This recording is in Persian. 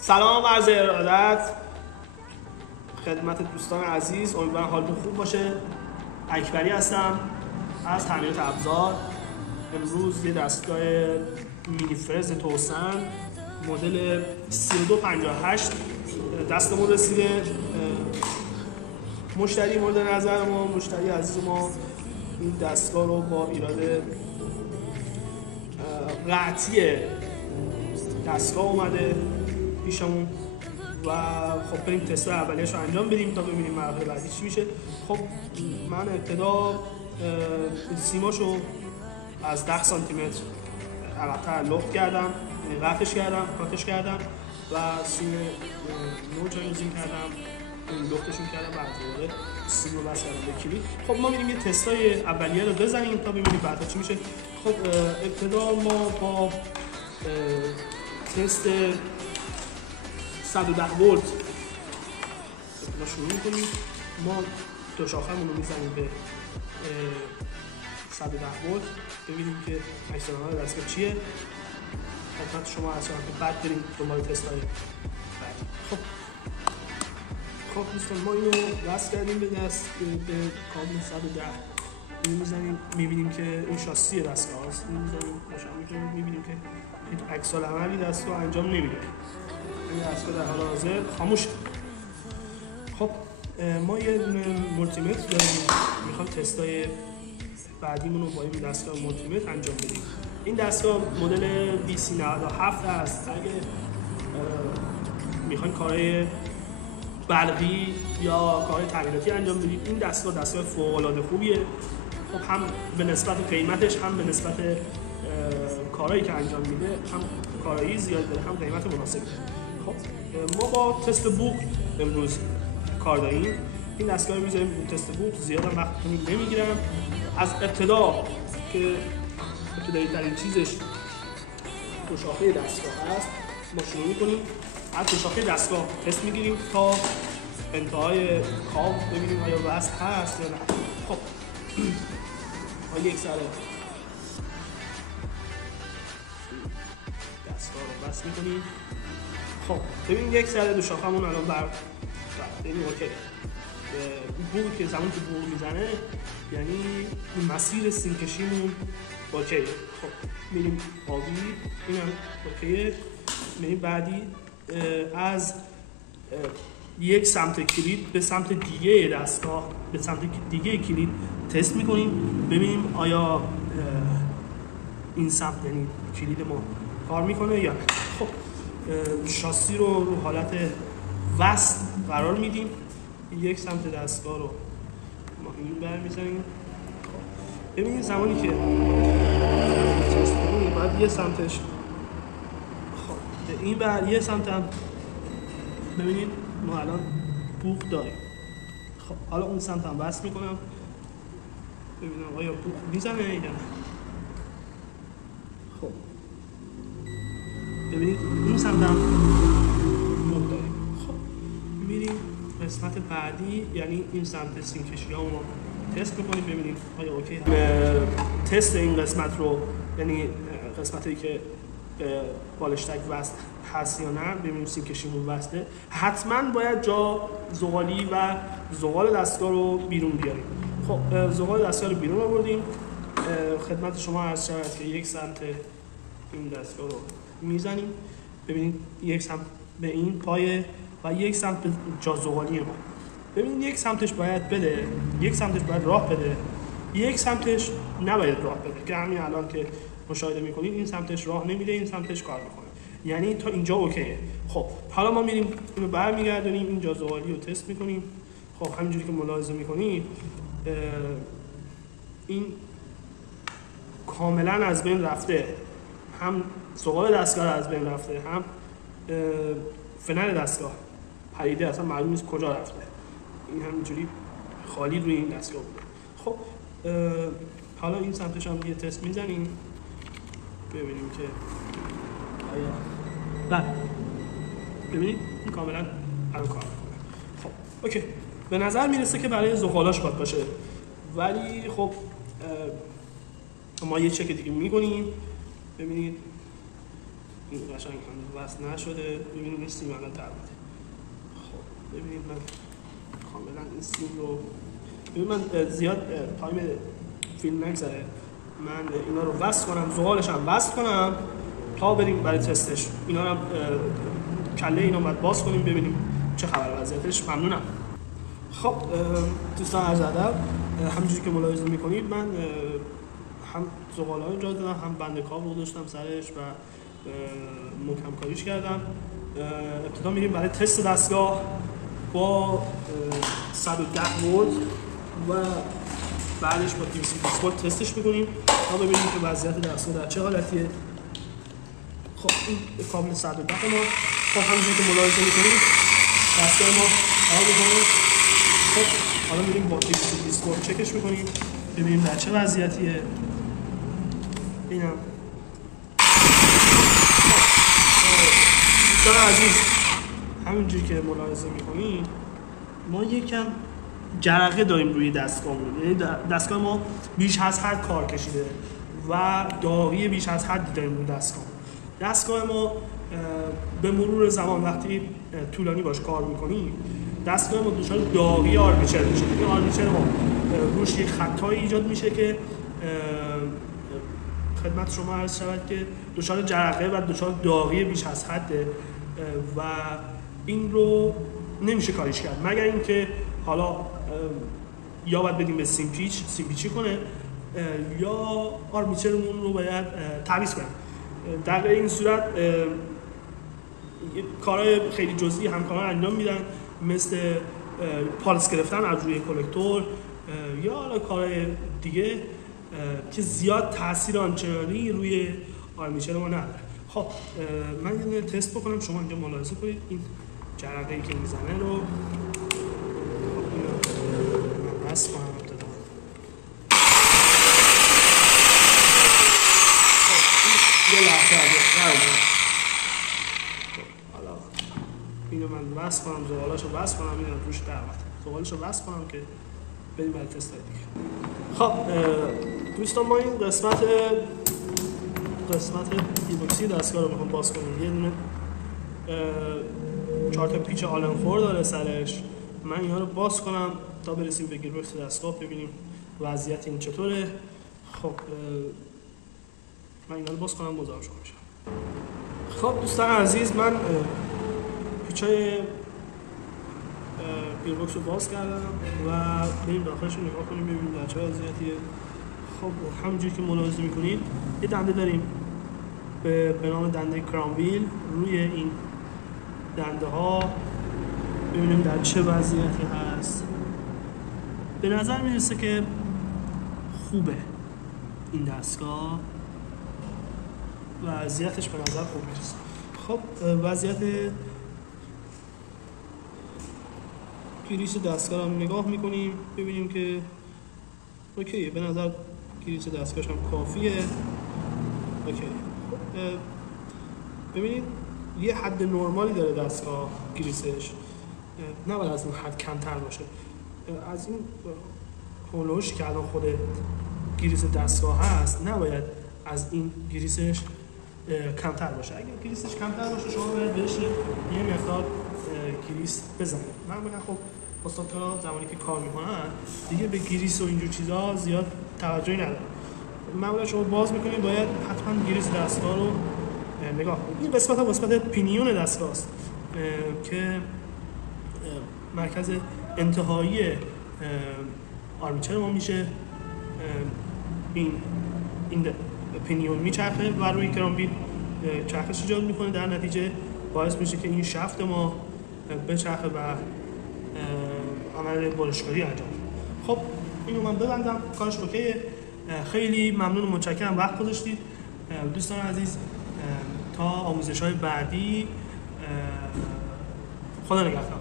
سلام عرض ارادت خدمت دوستان عزیز، امیدوارم حالتون خوب باشه. اکبری هستم از تعمیرات ابزار. امروز یه دستگاه مینی فرز توسن مدل 3258 دستمون رسیده. مشتری مورد نظر ما، مشتری عزیز ما این دستگاه رو با ایراد قطعی دستگاه اومده پیشمون و خب بریم تست اولیه‌اش رو انجام بدیم تا ببینیم مرحله بعدی چی میشه. خب من ابتدا سیماشو از 10 سانتی متر عقب‌تر لخت کردم، یعنی قطعش کردم، کاتش کردم و سیم نو جایزین کردم، لختشون کردم، بعد دوباره سیم رو بس کردم به کلید. خب ما میریم یه تستای اولیه رو بزنیم تا ببینیم بعدا چی میشه. خب ابتدا ما با تست 110 ولت شروع می‌کنیم. ما دو شاخه‌مون رو میزنیم به 110 ولت ببینیم که عکس‌العمل دستگاه چیه. خدمت شما هستم که بعد بریم دنبال تست‌های بعدی. خب دوستان ما اینو وصل کردیم به کابل 110 می‌زنیم، می‌بینیم که این شاسی دستگاه است. می‌زنیم روشن می‌کنیم، می‌بینیم که عکس‌العملی دستگاه انجام نمیده. این دستگاه در حال حاضر خاموشه. خب ما یه مولتیمتر داریم، میخوام تستای بعدیمون رو با این دستگاه مولتیمتر انجام بدیم. این دستگاه مدل BC97 هست. اگه میخواین کارهای برقی یا کارهای تعمیراتی انجام بدید، این دستگاه فوق‌العاده خوبیه. خب هم به نسبت قیمتش، هم به نسبت کارهایی که انجام میده، هم کارایی زیاد داره، هم قیمت مناسبی. خب ما با تست بوق امروز کار داریم. این دستگاه رو میذاریم رو تست بوق، زیاد هم وقت نمیگیرم. از ابتدا که ابتدایی ترین چیزش دو شاخه دستگاه هست، ما شروع میکنیم از دو شاخه دستگاه تست میگیریم تا انتهای کاب ببینیم آیا وصل هست یا نه. خب ما یک سر دستگاه رو وصل میکنیم. خب ببینیم یک سر دو شاخه‌مون الان ببینیم اوکی. بوق که زمان که بوق میزنه یعنی مسیر سیم کشیمون اوکی. خب میریم آبی، اینم اوکیه. میریم بعدی از یک سمت کلید به سمت دیگه دستگاه، به سمت دیگه کلید تست میکنیم ببینیم آیا این سمت یعنی کلید ما کار میکنه یا نه. خب شاسی رو حالت وصل قرار میدیم. یک سمت دستگاه رو ما این بر میزنیم. خب ببینید زمانی که تست کنیم بعد یه سمتش خب این بر یه سمت هم ببینید ما الان بوق داریم. خب حالا اون سمت هم وصل میکنم ببینم آیا بوق میزنه یا نه. خب ببینید اون سمت هم بوق داریم. خب میریم قسمت بعدی، یعنی این سمت سیم کشی ها رو تست میکنیم ببینیم آیا اوکی هست. تست این قسمت رو، یعنی قسمتی که بالشتک وصل هست یا نه، ببینیم سیم کشیمون وصله. حتما باید جا زغالی و زغال دستگاه رو بیرون بیاریم. خب زغال دستگاه رو بیرون آوردیم. خدمت شما عرض شود که یک سمت این دستگاه رو میزنیم ببینید، یک سمت به این پایه و یک سمت به جا زغالی ما. ببینید یک سمتش باید بده، یک سمتش باید راه بده، یک سمتش نباید راه بده که همین الان که مشاهده میکنید این سمتش راه نمیده، این سمتش کار میکنه، یعنی تا اینجا اوکیه. خب حالا ما میریم اینو برمیگردونیم، این جا زغالی رو تست میکنیم. خب همینجوری که ملاحظه میکنید این کاملا از بین رفته، هم زغال دستگاه از بین رفته، هم فنر دستگاه پریده، اصلا معلوم نیست کجا رفته. این همینجوری خالی روی این دستگاه بوده. خب حالا این سمتش هم یه تست میزنیم ببینیم که آیا بله، ببینید این کاملا الان کار میکنه. خب اوکی، به نظر میرسه که برای زغالاش باید باشه، ولی خب ما یه چک دیگه میکنیم ببینید این قشنگ وصل نشده. ببینید این سیم الان تربیته. خب ببینید من کاملا این سیم رو ببینید من زیاد تایم فیلم نگذره، من اینا رو وصل کنم، زغالش هم وصل کنم تا بریم برای تستش. اینا رو کله اینا باید باز کنیم ببینیم چه خبر وضعیتش. ممنونم. خب دوستان عرض ادب، همونجوری که ملاحظه میکنید من هم زغال‌ها رو جا دادم، هم بند کابل گذاشتم سرش و محکم کاریش کردم. ابتدا میریم برای تست دستگاه با 110 ولت و بعدش با 220 ولت تستش میکنیم تا ببینیم که وضعیت دستگاه در چه حالتیه. خب این کابل 110 ما، خب همونجوری که ملاحظه میکنید دستگاه ما آب میکنه. خب حالا میریم با 220 ولت چکش میکنیم ببینیم در چه وضعیتیه. اینم دوستان عزیز، همینجوری که ملاحظه میکنید ما یکم جرقه داریم روی دستگاهمون، یعنی دستگاه ما بیش از حد کار کشیده و داغی بیش از حدی داریم روی دستگاه ما به مرور زمان وقتی طولانی باش کار میکنیم دستگاه ما دچار داغی آرمیچر میشه. این آرمیچر ما روش یک خطایی ایجاد میشه که خدمت شما عرض شود که دچار جرقه و دچار داغی بیش از حده و این رو نمیشه کاریش کرد مگر اینکه حالا یا باید بدیم به سیمپیچی کنه یا آرمیچرمون رو باید تعویض کنیم. در این صورت کارهای خیلی جزئی همکاران انجام میدن، مثل پالس گرفتن از روی کلکتور یا حالا کارهای دیگه که زیاد تاثیر آنچنانی روی آرمیچر ما نداره. خب من یه تست بکنم، شما اینجا ملاحظه کنید این جرقه‌ای که میزنه رو. خب اینو من بس کنم ابتدا. یه لحظه حالا اینو من بس کنم، زغالاشو بس کنم، اینو روش دعوت زغالاشو بس کنم که بریم برای تست دیگه. خب دوستان ما این قسمت ایبوکسی دستگاه رو میخوام باز کنیم. یه دونه 4 تا پیچ آلن فور داره سرش. من اینا رو باز کنم تا برسیم به گیربکس دستگاه ببینیم وضعیت این چطوره. خب من اینا رو باز کنم مزاحم شما میشم. خب دوستان عزیز، من پیچای گیربکس رو باز کردم و بریم داخلش رو نگاه کنیم ببینیم در چه وضعیتیه. خب همونجوری که ملاحظه میکنید یه دنده داریم به نام دنده کرانویل. روی این دنده ها ببینیم در چه وضعیتی هست. به نظر میرسه که خوبه این دستگاه، وضعیتش به نظر خوب میرسه. خب وضعیت گریس دستگاه رو نگاه میکنیم ببینیم که اوکی، به نظر گریس دستگاهش هم کافیه. اوکی ببینید یه حد نرمالی داره دستگاه گریسش، نباید از اون حد کمتر باشه. از این هولوش که الان خود گریس دستگاه هست نباید از این گریسش کمتر باشه. اگر گریسش کمتر باشه شما باید بهش یه مقدار گریس بزنید. معمولا خب استادکارا زمانی که کار میکنن دیگه به گریس و اینجور چیزا زیاد توجهی ندارن. معمولا شما باز میکنید باید حتما گریس دستگاه رو نگاه کنید. این قسمت پینیون دستگاه است که مرکز انتهایی آرمیچر ما میشه. این پینیون میچرخه و روی کرانویل چرخش ایجاد میکنه، در نتیجه باعث میشه که این شافت ما بچرخه و عمل برشکاری انجام. خب اینو من ببندم، کارش اوکیه. خیلی ممنون و متشکرم وقت گذاشتید دوستان عزیز. تا آموزش‌های بعدی خدا نگهدار.